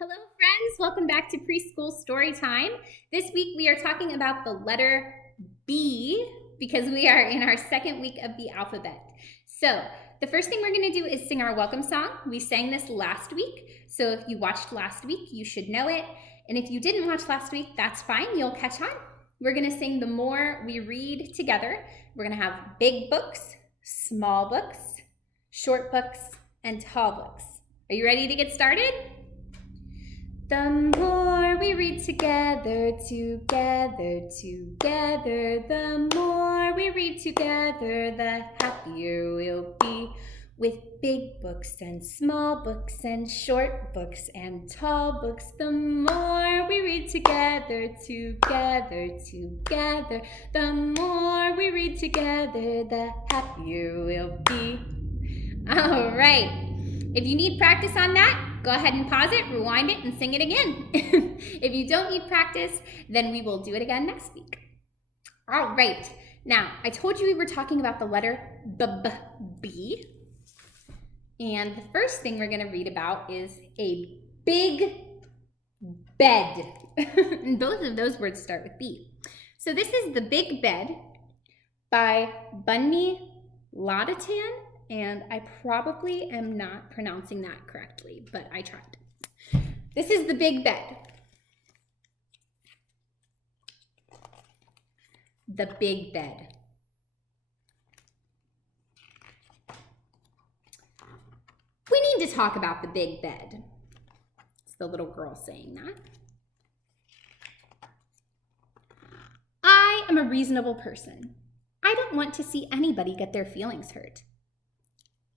Hello, friends. Welcome back to Preschool Storytime. This week we are talking about the letter B because we are in our second week of the alphabet. So, the first thing we're going to do is sing our welcome song. We sang this last week, so if you watched last week, you should know it. And if you didn't watch last week, that's fine. You'll catch on. We're going to sing The More We Read together. We're going to have big books, small books, short books, and tall books. Are you ready to get started? The more we read together, the more we read together, the happier we'll be. With big books and small books and short books and tall books, the more we read together, the more we read together, the happier we'll be. All right. If you need practice on that, go ahead and pause it, rewind it, and sing it again. If you don't need practice, then we will do it again next week. All right. Now, I told you we were talking about the letter B. And the first thing we're going to read about is a big bed. And both of those words start with B. So this is The Big Bed by Bunmi Ladatan. And I probably am not pronouncing that correctly, but I tried. This is The Big Bed. The Big Bed. We need to talk about the big bed. It's the little girl saying that. I am a reasonable person. I don't want to see anybody get their feelings hurt.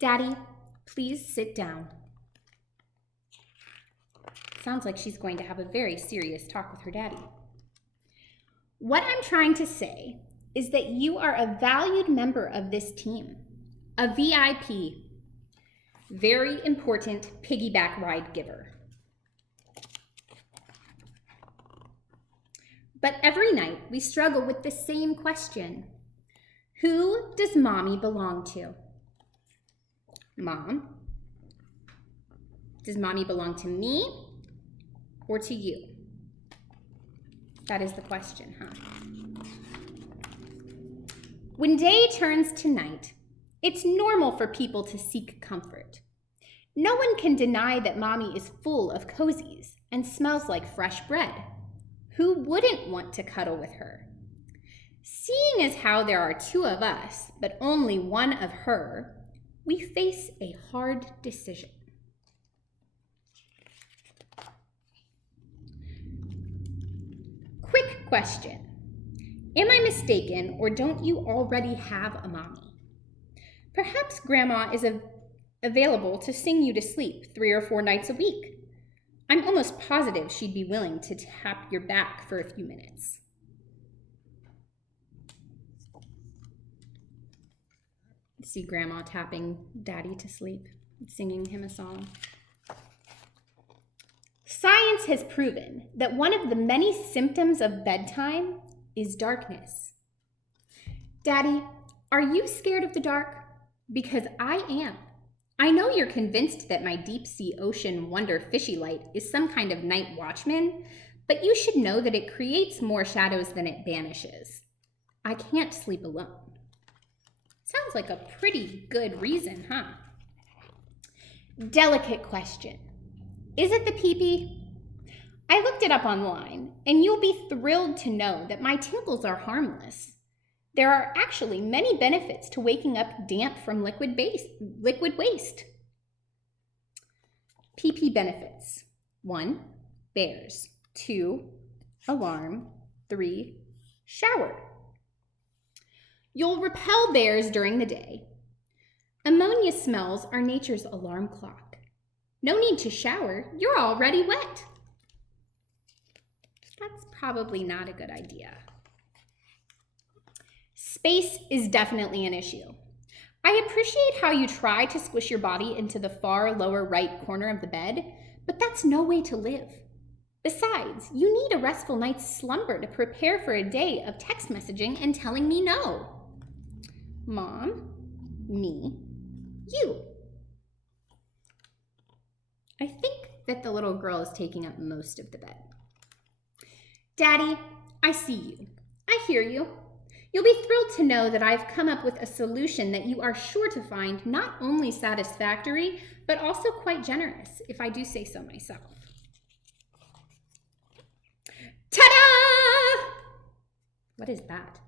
Daddy, please sit down. Sounds like she's going to have a very serious talk with her daddy. What I'm trying to say is that you are a valued member of this team, a VIP, very important piggyback ride giver. But every night we struggle with the same question. Who does Mommy belong to? Mom, does Mommy belong to me or to you? That is the question, huh? When day turns to night, it's normal for people to seek comfort. No one can deny that Mommy is full of cozies and smells like fresh bread. Who wouldn't want to cuddle with her? Seeing as how there are two of us, but only one of her, we face a hard decision. Quick question. Am I mistaken, or don't you already have a mommy? Perhaps Grandma is available to sing you to sleep 3 or 4 nights a week. I'm almost positive she'd be willing to tap your back for a few minutes. See Grandma tapping Daddy to sleep, singing him a song. Science has proven that one of the many symptoms of bedtime is darkness. Daddy, are you scared of the dark? Because I am. I know you're convinced that my deep sea ocean wonder fishy light is some kind of night watchman, but you should know that it creates more shadows than it banishes. I can't sleep alone. Sounds like a pretty good reason, huh? Delicate question. Is it the pee-pee? I looked it up online, and you'll be thrilled to know that my tinkles are harmless. There are actually many benefits to waking up damp from liquid waste. Pee-pee benefits. 1, bears. 2, alarm. 3, shower. You'll repel bears during the day. Ammonia smells are nature's alarm clock. No need to shower, you're already wet. That's probably not a good idea. Space is definitely an issue. I appreciate how you try to squish your body into the far lower right corner of the bed, but that's no way to live. Besides, you need a restful night's slumber to prepare for a day of text messaging and telling me no. Mom, me, you. I think Bet the little girl is taking up most of the bed. Daddy, I see you. I hear you. You'll be thrilled to know that I've come up with a solution that you are sure to find not only satisfactory, but also quite generous, if I do say so myself. Ta-da! What is that?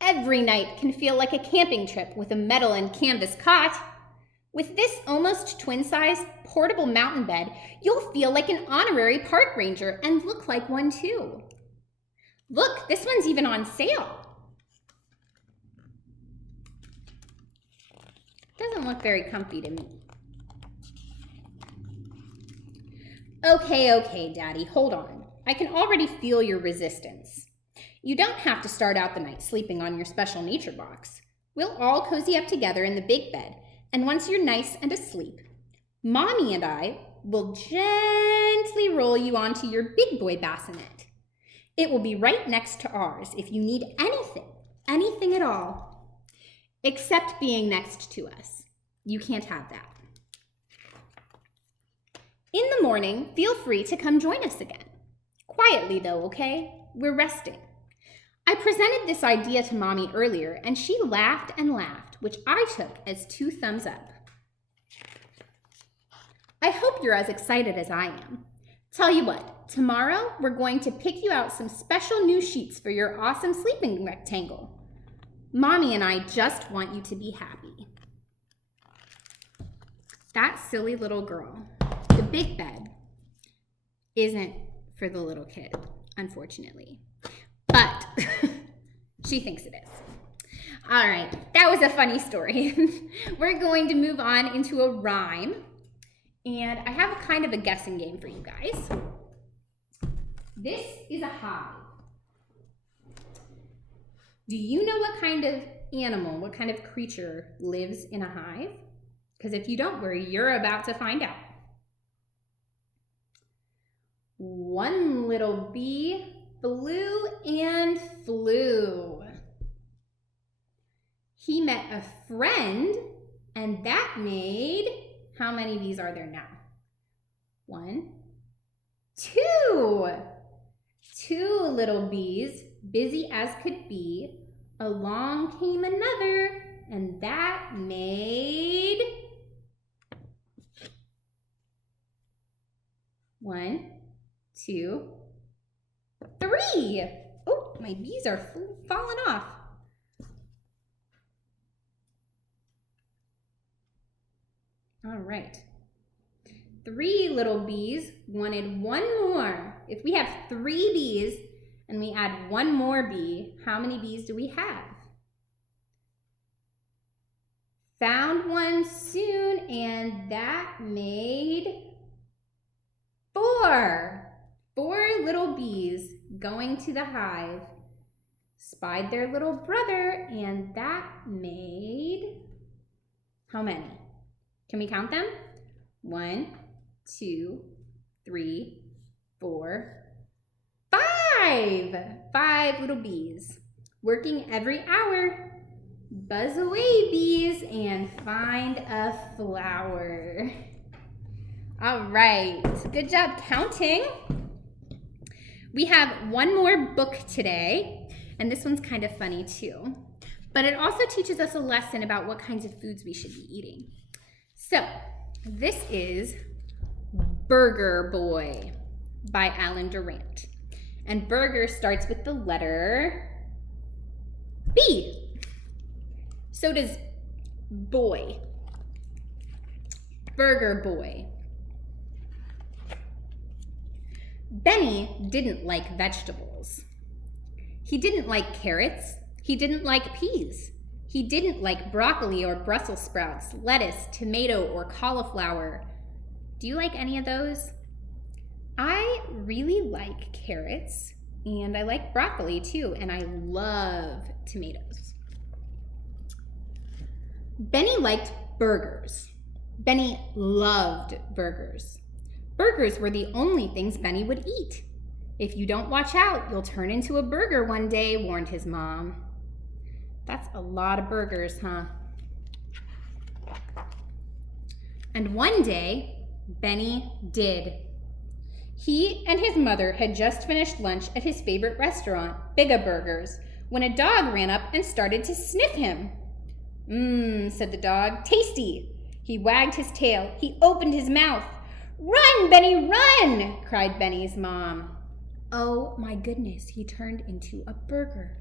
Every night can feel like a camping trip with a metal and canvas cot. With this almost twin-sized portable mountain bed, you'll feel like an honorary park ranger and look like one too. Look, this one's even on sale. Doesn't look very comfy to me. Okay, Daddy, hold on. I can already feel your resistance. You don't have to start out the night sleeping on your special nature box. We'll all cozy up together in the big bed, and once you're nice and asleep, Mommy and I will gently roll you onto your big boy bassinet. It will be right next to ours if you need anything at all, except being next to us. You can't have that. In the morning, feel free to come join us again. Quietly though, okay? We're resting. I presented this idea to Mommy earlier, and she laughed and laughed, which I took as 2 thumbs up. I hope you're as excited as I am. Tell you what, tomorrow we're going to pick you out some special new sheets for your awesome sleeping rectangle. Mommy and I just want you to be happy. That silly little girl. The big bed isn't for the little kid, unfortunately. But she thinks it is. All right, that was a funny story. We're going to move on into a rhyme. And I have a kind of a guessing game for you guys. This is a hive. Do you know what kind of animal, what kind of creature lives in a hive? Because if you don't worry, you're about to find out. One little bee flew and flew. He met a friend, and that made, how many bees are there now? 1, 2. 2 little bees, busy as could be. Along came another, and that made 1, 2, 3. Oh, my bees are falling off. All right. 3 little bees wanted 1 more. If we have 3 bees and we add 1 more bee, how many bees do we have? Found one soon, and that made 4. 4 little bees going to the hive, spied their little brother, and that made, how many? Can we count them? 1, 2, 3, 4, 5. 5 little bees working every hour. Buzz away, bees, and find a flower. All right, good job counting. We have one more book today, and this one's kind of funny too, but it also teaches us a lesson about what kinds of foods we should be eating. So, this is Burger Boy by Alan Durant. And burger starts with the letter B. So does boy. Burger Boy. Benny didn't like vegetables. He didn't like carrots. He didn't like peas. He didn't like broccoli or Brussels sprouts, lettuce, tomato, or cauliflower. Do you like any of those? I really like carrots, and I like broccoli too, and I love tomatoes. Benny liked burgers. Benny loved burgers. Burgers were the only things Benny would eat. If you don't watch out, you'll turn into a burger one day, warned his mom. That's a lot of burgers, huh? And one day, Benny did. He and his mother had just finished lunch at his favorite restaurant, Bigga Burgers, when a dog ran up and started to sniff him. Said the dog, tasty. He wagged his tail. He opened his mouth. Run, Benny, run, cried Benny's mom. Oh my goodness, he turned into a burger.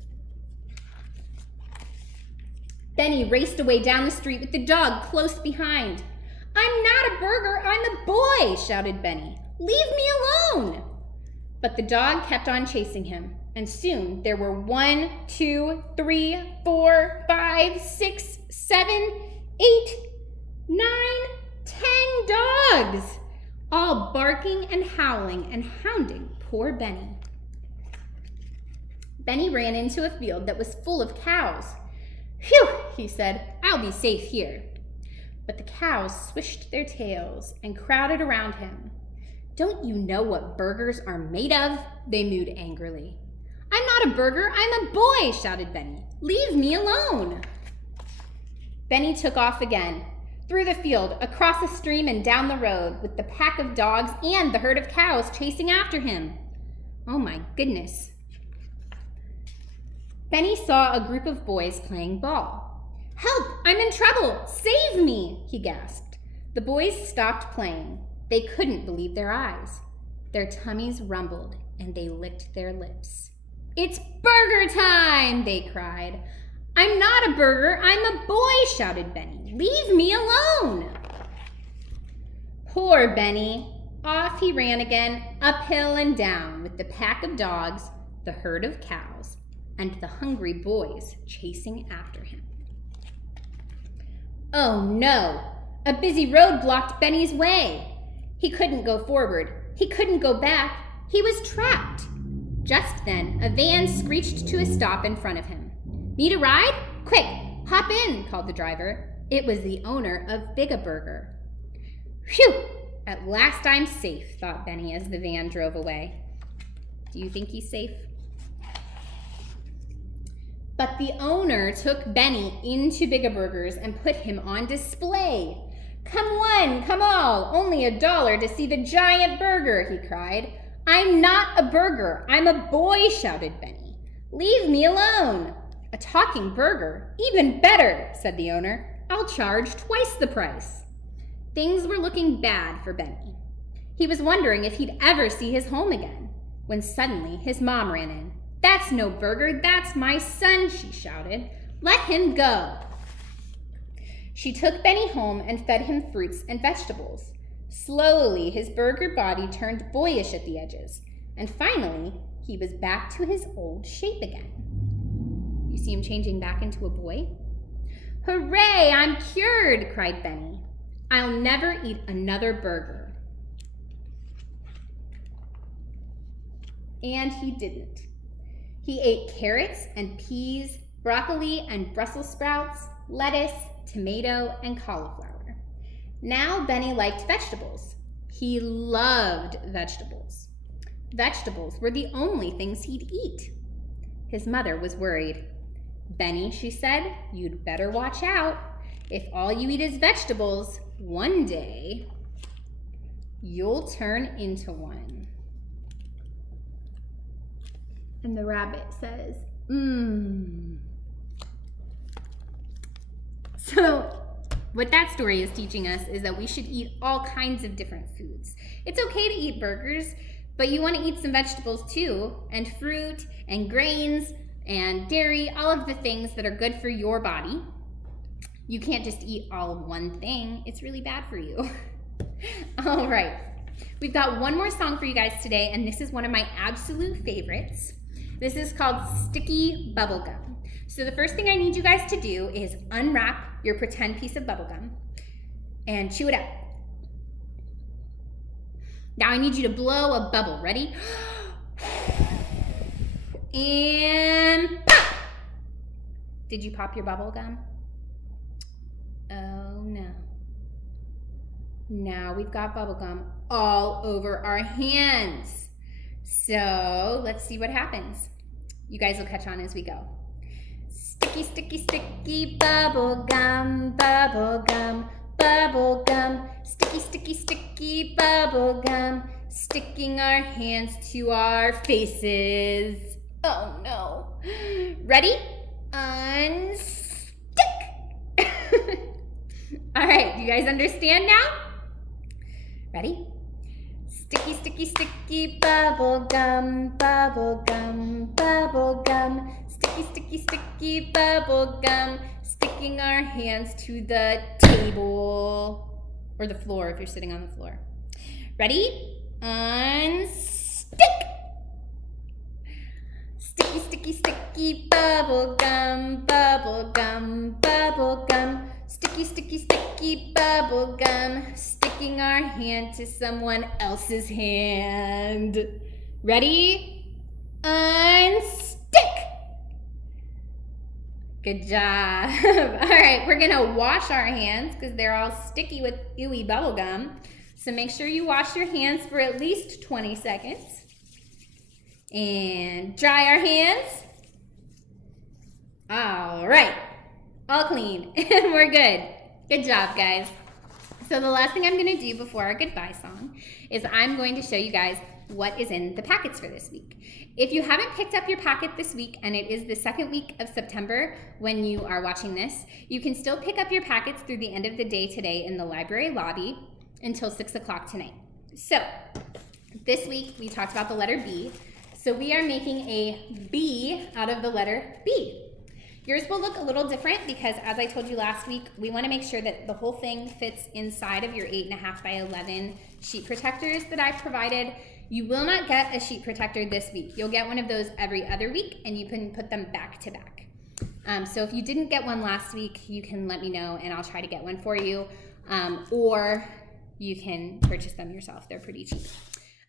Benny raced away down the street with the dog close behind. I'm not a burger, I'm a boy, shouted Benny. Leave me alone. But the dog kept on chasing him, and soon there were 1, 2, 3, 4, 5, 6, 7, 8, 9, 10 dogs, all barking and howling and hounding poor Benny. Benny ran into a field that was full of cows. Phew, he said, I'll be safe here. But the cows swished their tails and crowded around him. Don't you know what burgers are made of? They mooed angrily. I'm not a burger, I'm a boy, shouted Benny. Leave me alone. Benny took off again, through the field, across a stream and down the road, with the pack of dogs and the herd of cows chasing after him. Oh my goodness. Benny saw a group of boys playing ball. Help! I'm in trouble! Save me! He gasped. The boys stopped playing. They couldn't believe their eyes. Their tummies rumbled and they licked their lips. It's burger time! They cried. I'm not a burger, I'm a boy, shouted Benny. Leave me alone! Poor Benny. Off he ran again, uphill and down, with the pack of dogs, the herd of cows, and the hungry boys chasing after him. Oh no! A busy road blocked Benny's way. He couldn't go forward. He couldn't go back. He was trapped. Just then, a van screeched to a stop in front of him. Need a ride? Quick, hop in, called the driver. It was the owner of Bigga Burger. Phew! At last I'm safe, thought Benny as the van drove away. Do you think he's safe? But the owner took Benny into Bigga Burgers and put him on display. Come one, come all, only $1 to see the giant burger, he cried. I'm not a burger, I'm a boy, shouted Benny. Leave me alone. A talking burger? Even better, said the owner. I'll charge twice the price. Things were looking bad for Benny. He was wondering if he'd ever see his home again, when suddenly his mom ran in. That's no burger, that's my son, she shouted. Let him go. She took Benny home and fed him fruits and vegetables. Slowly, his burger body turned boyish at the edges, and finally, he was back to his old shape again. You see him changing back into a boy? Hooray, I'm cured, cried Benny. I'll never eat another burger. And he didn't. He ate carrots and peas, broccoli and Brussels sprouts, lettuce, tomato, and cauliflower. Now Benny liked vegetables. He loved vegetables. Vegetables were the only things he'd eat. His mother was worried. Benny, she said, you'd better watch out. If all you eat is vegetables, one day you'll turn into one. And the rabbit says, So what that story is teaching us is that we should eat all kinds of different foods. It's okay to eat burgers, but you want to eat some vegetables too, and fruit and grains and dairy, all of the things that are good for your body. You can't just eat all of one thing. It's really bad for you. All right. We've got one more song for you guys today, and this is one of my absolute favorites. This is called Sticky Bubblegum. So the first thing I need you guys to do is unwrap your pretend piece of bubblegum and chew it out. Now I need you to blow a bubble. Ready? And pop! Did you pop your bubblegum? Oh no. Now we've got bubblegum all over our hands. So let's see what happens. You guys will catch on as we go. Sticky, sticky, sticky bubblegum, bubblegum. bubble gum. Sticky, sticky, sticky bubble gum. Sticking our hands to our faces. Oh no. Ready? Unstick. All right, you guys understand now? Ready? Sticky, sticky, sticky bubble gum, bubble gum, bubble gum. Sticky, sticky, sticky bubble gum. Sticking our hands to the table or the floor if you're sitting on the floor. Ready? Unstick. Sticky, sticky, sticky bubble gum, bubble gum, bubble gum. Sticky, sticky, sticky bubble gum. Sticking our hand to someone else's hand. Ready? Unstick. Good job. All right, we're gonna wash our hands because they're all sticky with ooey bubble gum. So make sure you wash your hands for at least 20 seconds. And dry our hands. All right, all clean, and we're good. Good job, guys. So the last thing I'm gonna do before our goodbye song is I'm going to show you guys what is in the packets for this week. If you haven't picked up your packet this week, and it is the second week of September when you are watching this, you can still pick up your packets through the end of the day today in the library lobby until 6 o'clock tonight. So this week we talked about the letter B. So we are making a B out of the letter B. Yours will look a little different because, as I told you last week, we want to make sure that the whole thing fits inside of your 8.5 by 11 sheet protectors that I've provided. You will not get a sheet protector this week. You'll get one of those every other week, and you can put them back to back. So if you didn't get one last week, you can let me know, and I'll try to get one for you. Or you can purchase them yourself. They're pretty cheap.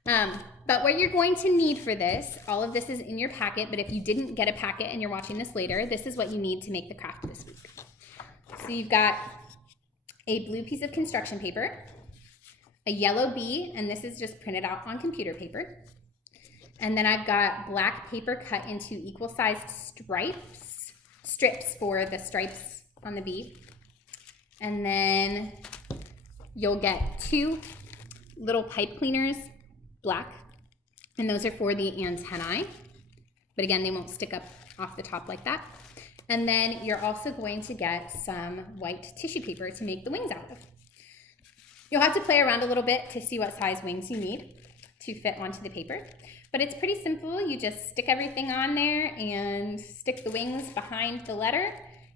But what you're going to need for this, all of this is in your packet, but if you didn't get a packet and you're watching this later, this is what you need to make the craft this week. So you've got a blue piece of construction paper, a yellow bee, and this is just printed out on computer paper. And then I've got black paper cut into equal sized strips for the stripes on the bee. And then you'll get 2 little pipe cleaners, black, and those are for the antennae, but again, they won't stick up off the top like that. And then you're also going to get some white tissue paper to make the wings out of. You'll have to play around a little bit to see what size wings you need to fit onto the paper, but it's pretty simple. You just stick everything on there and stick the wings behind the letter,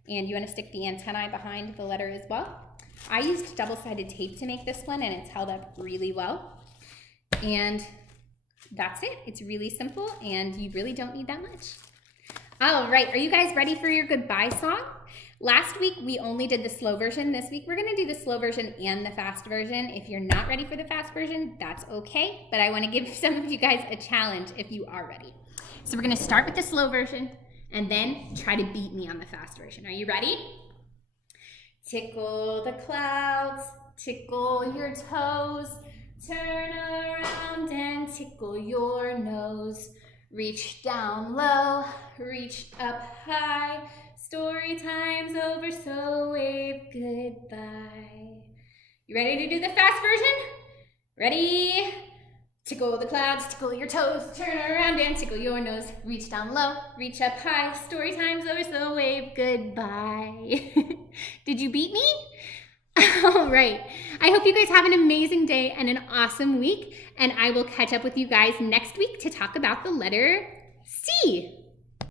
and you want to stick the antennae behind the letter as well. I used double-sided tape to make this one, and it's held up really well. And that's it. It's really simple, and you really don't need that much. All right, are you guys ready for your goodbye song? Last week, we only did the slow version. This week, we're gonna do the slow version and the fast version. If you're not ready for the fast version, that's okay, but I wanna give some of you guys a challenge if you are ready. So we're gonna start with the slow version, and then try to beat me on the fast version. Are you ready? Tickle the clouds, tickle your toes, turn around and tickle your nose. Reach down low, reach up high. Story time's over, so wave goodbye. You ready to do the fast version? Ready? Tickle the clouds, tickle your toes, turn around and tickle your nose. Reach down low, reach up high. Story time's over, so wave goodbye. Did you beat me? All right. I hope you guys have an amazing day and an awesome week, and I will catch up with you guys next week to talk about the letter C.